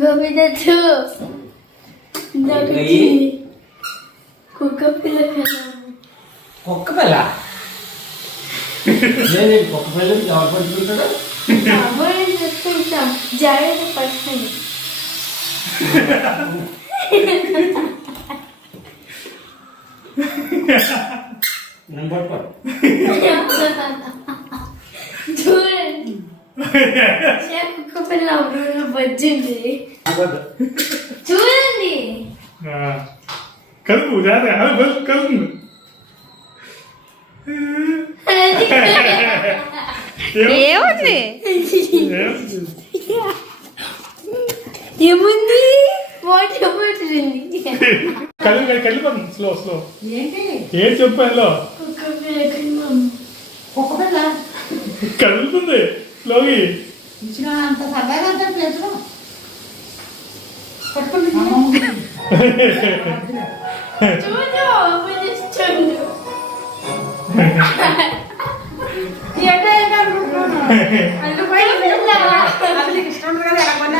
గోపిదత్తు కుక్క పిల్ల కదా. కుక్క పిల్ల కుక్క పిల్ల ఎవరు పట్టుకుంటాడు? చెప్తా జాగ్రత్త పడుతుంది. చూడండి కుక్క పిల్ల వచ్చింది చూడండి. కలుపు కలుపు ఏముంది ఏముంది వాటర్ పడుతుంది. కలిపండి స్లో స్లో ఏం చెప్పాలో కుక్క పిల్ల కుక్క పిల్ల కలుపుతుంది స్లోగి అంత సరదాగా అంత ప్లేస్లో పట్టుకుంటుంది. చూడు చూడు ఇష్టం కదా